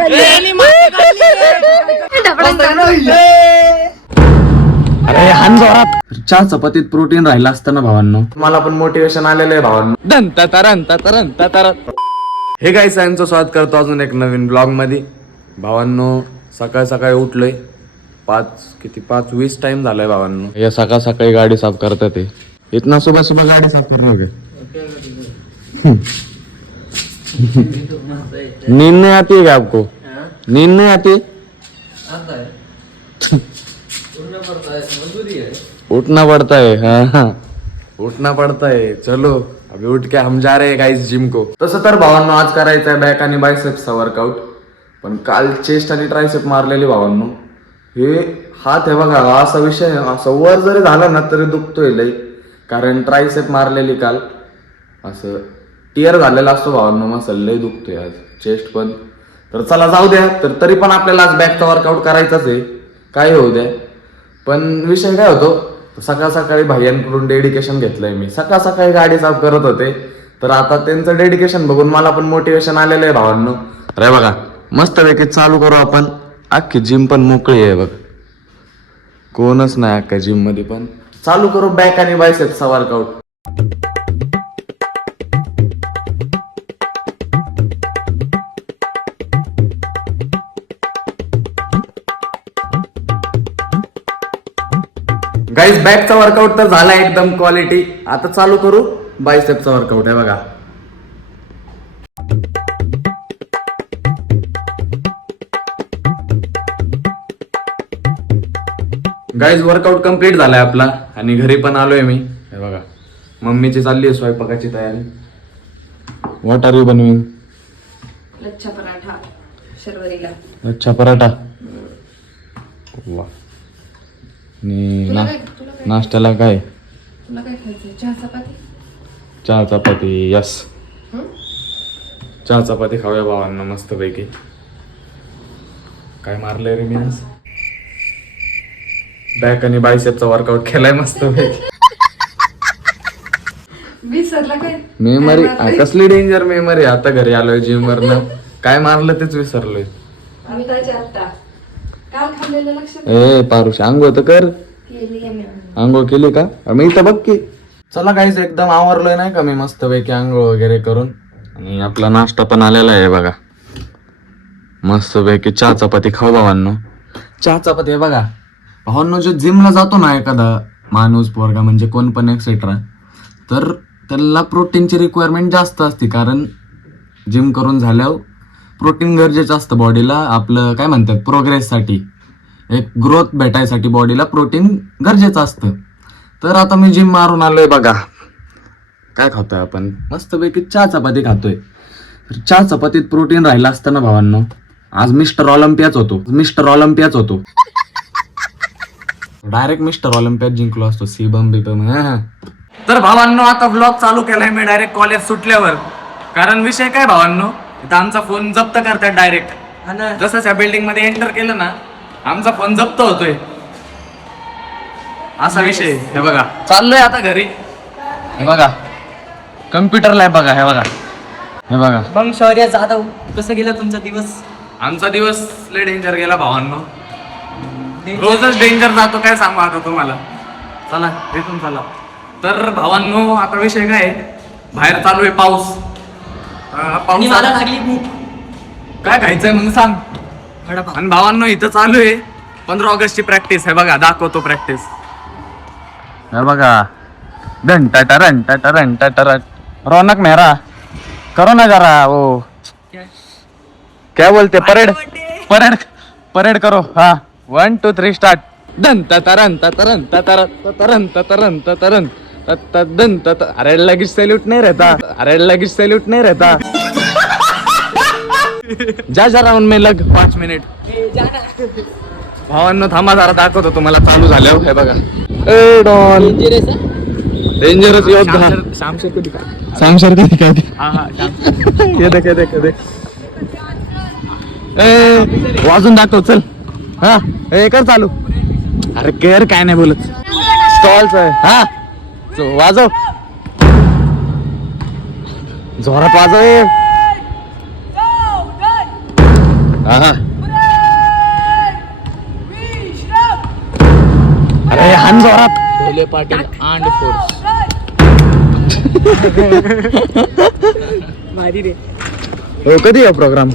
अरे हान जोरात. चहा चपातीत प्रोटीन राहिलं असतं ना भावांनो. मला पण मोटिवेशन आलेलं आहे भावांनो. हे काय यांचं स्वागत करतो अजून एक नवीन ब्लॉग मध्ये. भावांनो सकाळ सकाळी उठलोय 5:20 टाइम झालाय भावांनो. या सकाळ सकाळी गाडी साफ करतात ते. इतना सुबह सुबह गाड़ी साफ करने के नींद नहीं आती है क्या आपको? नींद नहीं आती? उठना पड़ता है. हाँ उठना पड़ता है. चलो अभी उठ के हम जा रहे हैं गाइस जिम को. तसं तर भावांनो आज करायचं आहे बॅक आणि बायसेप्सचा वर्कआउट. पण काल चेस्ट आणि ट्रायसेप मारलेली भावांनो. हे हात आहे बघा असा विषय असं वर जरी झाला ना तरी दुखतोय लई. कारण ट्रायसेप मारलेली काल असं टिअर झालेला असतो भावांनो. मसल लई दुखतोय आज चेस्ट पण. तर चला जाऊ द्या. तर तरी पण आपल्याला आज बॅकचा वर्कआउट करायचाच आहे काय होऊ द्या. पण विषय काय होतो सकाळ सकाळी भाईयांकडून डेडिकेशन घेतलंय मी. सकाळ सकाळी गाडी साफ करत होते तर आता त्यांचं डेडिकेशन बघून मला पण मोटिवेशन आलेलं आहे भावांनो. अरे बघा मस्त पैकी चालू करू आपण. अख्खी जिम पण मोकळी आहे बघ. कोणच नाही अख्ख्या जिम मध्ये पण. चालू करू बॅक आणि बायसेप्सचा वर्कआउट. गाइस बॅकचा वर्कआउट तर झाला एकदम क्वालिटी. आता चालू करू बायसेप्सचा वर्कआउट आहे बघा. गाइस वर्कआउट कम्प्लीट झालाय आपला आणि घरी पण आलोय मी. हे बघा मम्मीची चालली आहे स्वयंपाकाची तयारी. व्हॉट आर यू बनविंग? लच्छा पराठा शर्वरीला. अच्छा पराठा. वा. नाश्त्याला काय? तुला काय खायचंय? चहा चपाती? चहा चपाती. यस चहा चपाती खाऊया भावांना मस्त पैकी. काय मारलंय रे मी आज? बॅक आणि बायसेपचा वर्कआउट केलाय मस्त पैकी. विसरला काय? मेमरी कसली डेंजर मेमरी. आता घरी आलोय जिम वरनं काय मारलं तेच विसरलोय. आम्ही काय आता काल खाल्लेलं लक्षात ए पारुष आंघोळ तर कर. केली आहे मी. आंघोळ केली का? मी इथं बघ की. चला काहीच एकदम आवरलोय नाही का मी मस्त पैकी आंघोळ वगैरे करून. आणि आपला नाश्ता पण आलेला आहे बघा. मस्त पैकी चहा चपाती खाऊ भावांनो. चहा चपाती आहे बघा भावांनो. जो जिमला जातो ना एखादा माणूस पोरगा म्हणजे कोण पण एक्सेट्रा तर त्याला प्रोटीनची रिक्वायरमेंट जास्त असते. कारण जिम करून झाल्यावर प्रोटीन गरजेचं असतं बॉडीला. आपलं काय म्हणतात प्रोग्रेससाठी एक ग्रोथ भेटायसाठी बॉडीला प्रोटीन गरजेचं असतं. तर आता मी जिम मारून आलोय बघा. काय खातोय आपण? मस्तपैकी चहा चपाती खातोय. चहा चपातीत प्रोटीन राहिलं असतं ना भावांनो. आज मिस्टर ऑलिम्पियाच होतो. डायरेक्ट मिस्टर ऑलिम्पियात जिंकलो असतो. सीबम बिबम. तर भावांनो आता ब्लॉग चालू केलाय मी डायरेक्ट कॉलेज सुटल्यावर. कारण विषय काय भावांनो इथं आमचा फोन जप्त करतात डायरेक्ट. जसं त्या बिल्डिंग मध्ये एंटर केलं ना आमचा फोन जप्त होतोय असा विषय. हे बघा चाललोय आता घरी. हे बघा कम्प्युटर लॅब बघा. हे बघा मग शौर्य जाधव कसं गेला तुमचा दिवस? आमचा दिवस लय डेंजर गेला भावांनो. रोजच डेंजर जातो काय सांगू आता तुम्हाला. चला इथून चला. तर भावांनो आता विषय काय बाहेर चालू आहे पाऊस. आणि मला लागली भूक. काय खायचंय मग सांग. आणि भावांनो इथं चालू आहे 15 ऑगस्टची प्रॅक्टिस. आहे बघा दाखवतो प्रॅक्टिस. हे बघा डन टटरन टटरन टटरन. रौनक मेहरा करो ना जरा. ओ क्या बोलते? परेड करो. हाँ 1 2 3 स्टार्ट. डन टटरन टटरन टटरन टटरन टटरन टटरन तदन तत. अरे लगेच सैल्यूट नहीं रहता. जा जरा उनमें लग 5 मिनिट. भावांनो थांबा जरा दाखवतो तुम्हाला चालू झाल्यावर. हे बघा ए डॉन डेंजरस योद्धा. शामशेर कधी काय ये देख ए वाजून दाखव चल. हा हे कर चालू. अरे केअर काय नाही बोलत. स्टॉलच आहे. हा वाजव जोरात वाजव. हा अरे हान जोरात. Dhole Patil and force. भारी रे. हो कधी आहे प्रोग्राम?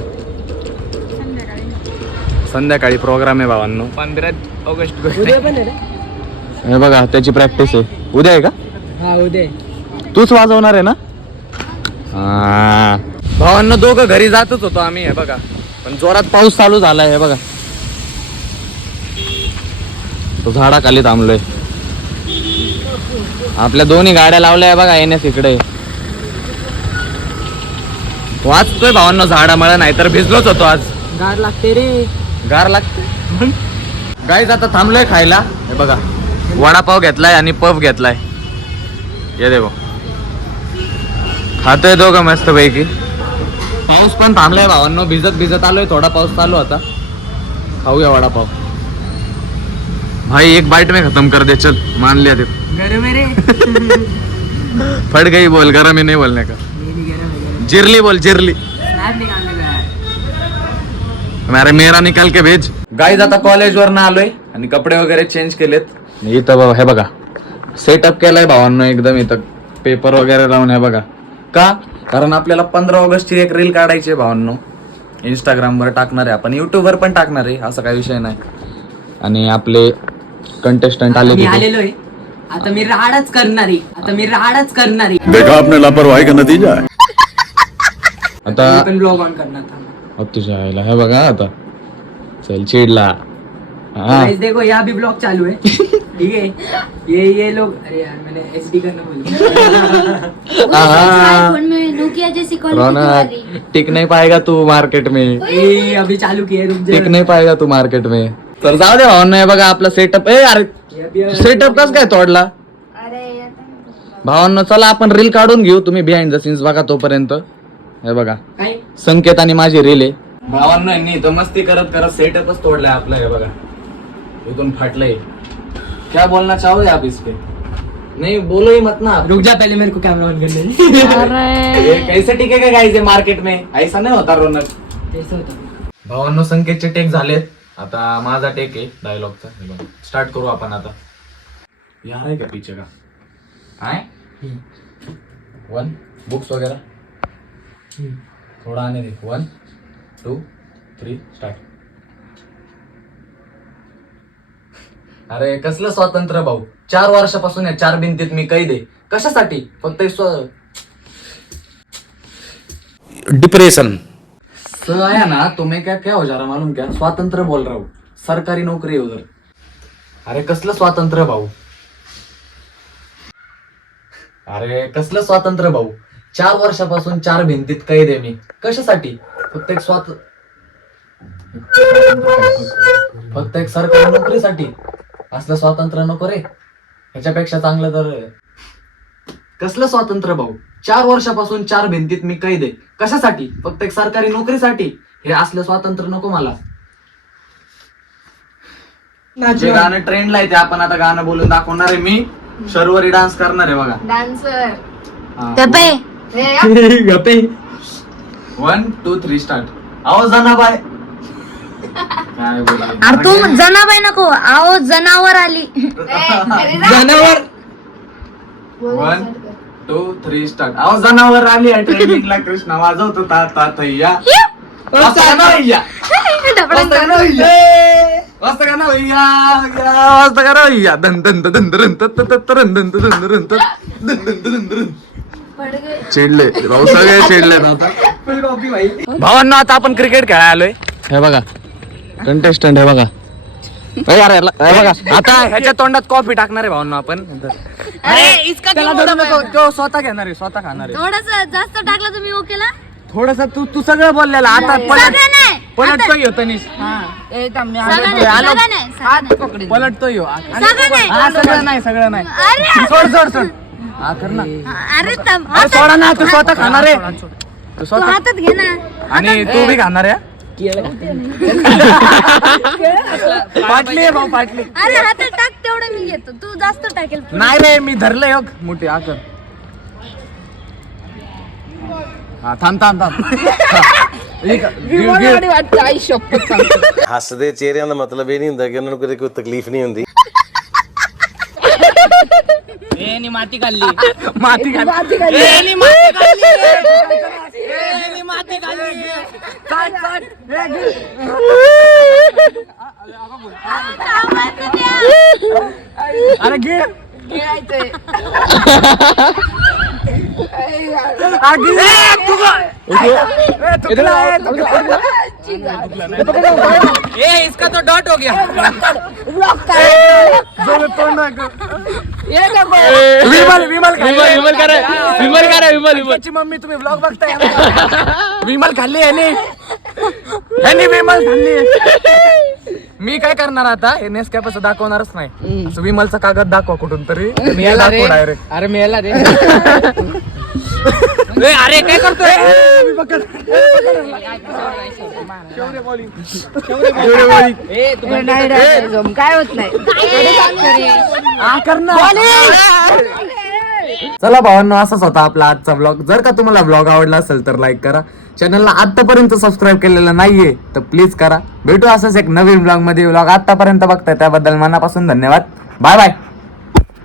संध्याकाळी प्रोग्राम आहे भावांनो. 15 ऑगस्ट उद्या पण आहे रे. हे बघा त्याची प्रॅक्टिस आहे. उद्या आहे का? हा उद्या. तूच वाजवणार आहे ना? हा भावांनो दोघं घरी जातच होतो आम्ही. हे बघा पण जोरात पाऊस चालू झालाय. हे बघा तो झाडाखाली थांबलोय. आपल्या दोन्ही गाड्या लावल्या आहे बघा. येण्यास इकडे वाचतोय भावांनो झाडामुळे, नाही तर भिजलोच होतो आज. गार लागते रे. गार लागते. गाईज आता थांबलोय खायला. हे बघा वडापाव घेतलाय आणि पफ घेतलाय. ये देखो खातोय दोघं मस्त पैकी. पाऊस पण थांबलाय भावांनो. भिजत भिजत आलोय. थोडा पाऊस चालू होता. खाऊया वडापाव. भाई एक बाइट में खत्म कर दे चल. मान लिया देखो. गरम आहे रे. फट गई बोल. गरम ही नहीं बोलने का. जिरली बोल जिरली. अरे मेरा निकाल के भेज. गाईज आता कॉलेज वर ना आलोय आणि कपडे वगैरे चेंज केलेत. इथं बाबा हे बघा सेटअप केलाय भावांनो एकदम. इथं पेपर वगैरे लावून. हे बघा का? कारण आपल्याला 15 ऑगस्टची एक रील काढायची आहे भावांनो. इंस्टाग्रामवर टाकणार आहे आपण. युट्यूबवर पण टाकणार आहे. असा काही विषय नाही. आणि आपले कंटेस्टंट आले तिथे. आलेलो आहे. आता मी राडच करणारी. देखा आपने लापरवाही का नतीजा है. आता पण ब्लॉग ऑन करणार था. अब तुझ्या आईला हे बघा आता. चल चिडला. हा गाइस देखो यहाँ भी ब्लॉग चालू है. ठीक है. ये लोग. अरे यार मैंने एचडी करना भूल हाँ। फोन में नोकिया जैसी क्वालिटी वाली। रौनक टिक नहीं पाएगा तू मार्केट में. गया. अभी चालू किया है. रुक टिक नहीं पाएगा तू मार्केट में. तर जाऊ दे भावांनो. हे बघा आपला सेटअप. ए अरे सेटअप कस काय तोडला अरे भावांनो? चला आपण रील काढून घेऊ. तुम्ही बिहाइंड द सीन्स बघा तोपर्यंत. हे बघा काय संकेत आणि माझी रील आहे. भावांनो यांनी तर मस्ती करत करत सेटअपच तोडलाय आपला. हे बघा इथून फाटलंय. क्या बोलना चाहोगे आप इस पे? नहीं बोलो ही मत ना. रुक जा पहले मेरे को कैमरा ऑन करने दे. ये कैसे टिकेगा गाइस मार्केट में? ऐसा नहीं होता रौनक. तेच होतं. भावांनो संकेतचे टेक झालेत. आता माझा टेक आहे डायलॉगचा. स्टार्ट करू आपण आता. यार आहे का पीछे का? आए 1 बुक्स वगैरह थोड़ा आने दे. 1 2 3 स्टार्ट. अरे कसलं स्वातंत्र्य भाऊ? 4 वर्षापासून या 4 भिंतीत मी कैद आहे. कशासाठी? फक्त डिप्रेशन. आया ना तो मैं क्या क्या हो जा रहा मालूम क्या? स्वातंत्र्य बोल रहा हूँ. सरकारी नौकरी है उधर. अरे कसलं स्वातंत्र्य भाऊ? अरे कसलं स्वातंत्र्य भाऊ? 4 वर्षापासून 4 भिंतीत कैद आहे मी. कशासाठी? फक्त एक सरकारी नोकरीसाठी. असलं स्वातंत्र्य नको रे. ह्याच्यापेक्षा चांगलं तर कसलं स्वातंत्र्य भाऊ? 4 वर्षापासून 4 भिंतीत मी कैद आहे. कशासाठी? फक्त एक सरकारी नोकरीसाठी. हे असलं स्वातंत्र्य नको मला. जे गाणं ट्रेंडला आहे ते आपण आता गाणं बोलून दाखवणार आहे. मी शर्वरी डान्स करणार आहे बघा. डान्सर. गप्पे गप्पे. 1 2 3 स्टार्ट. आवाज जाना बाय. काय बोलले? अरे तू जनाबाई नको. आओ जनावर आली. जनावर. 1 2 3 स्टार्ट. आवाज जनावर आली आहे. ट्रेनिंगला कृष्णा वाजवतो ता थैया. वाजता का ना भैया? वाजता का ना भैया? वाजता का ना भैया? वाजता का ना भैया? दन दन दन दन दन दन दन दन दन दन दन दन दन दन. चिडले भाऊ सगळे चिडले आता. भावांना आता आपण क्रिकेट खेळायला आलोय. हे बघा कंटेस्टंट. हे बघा हे बघा आता ह्याच्या तोंडात कॉफी टाकणार आहे भावांना आपण. त्याला थोडं नको. तो स्वतः घेणार आहे. स्वतः खाणार आहे. थोडस जास्त टाकलं तुम्ही ओकेला. थोडस तू सगळं बोललेला. आता पलटतो येतो तनिष. पलटतो येऊ. सगळं नाही सगळं नाही. सोड हा कर ना. अरे सोडा ना. तू स्वतः खाणार आहे. तू स्वतः हातात घे ना. आणि तू बी खाणार आहे. पाटली आहे भाऊ पाटली. अरे हातात टाक तेवढं मी घेतो. तू जास्त टाकेल. नाही रे मी धरलंय योग मोठी आकर. हा थांब विमानवाडी वाटते आई शपथ सांगते. ਹੱਸਦੇ ਚਿਹਰਿਆਂ ਦਾ ਮਤਲਬ ਇਹ ਨਹੀਂ ਹੁੰਦਾ ਕਿ ਉਹਨਾਂ ਨੂੰ ਕਦੇ ਕੋਈ ਤਕਲੀਫ ਨਹੀਂ ਹੁੰਦੀ ए नी माती खाल्ली माती खाली. ए नी माती खाल्ली ए नी माती खाल्ली अरे घे गिळायचंय. ए इसका तो डॉट हो गया ब्लॉक कर. ये नको. त्याची मम्मी तुम्ही ब्लॉग बघताय विमल खाल्ली याने विमल खाल्ली मी काय करणार आता नेसकॅपचं दाखवणारच नाही असं विमलचा कागद दाखवा कुठून तरी डायरेक्ट अरे मेला रे अरे काय करतोय काय होत नाही. चला भावांनो, असाच होता आपला आजचा ब्लॉग. जर का तुम्हाला ब्लॉग आवडला असेल तर लाईक करा. चॅनलला आतापर्यंत सबस्क्राईब केलेलं नाहीये तर प्लीज करा. भेटू असंच एक नवीन ब्लॉग मध्ये. ब्लॉग आतापर्यंत बघताय त्याबद्दल मनापासून धन्यवाद. Bye bye.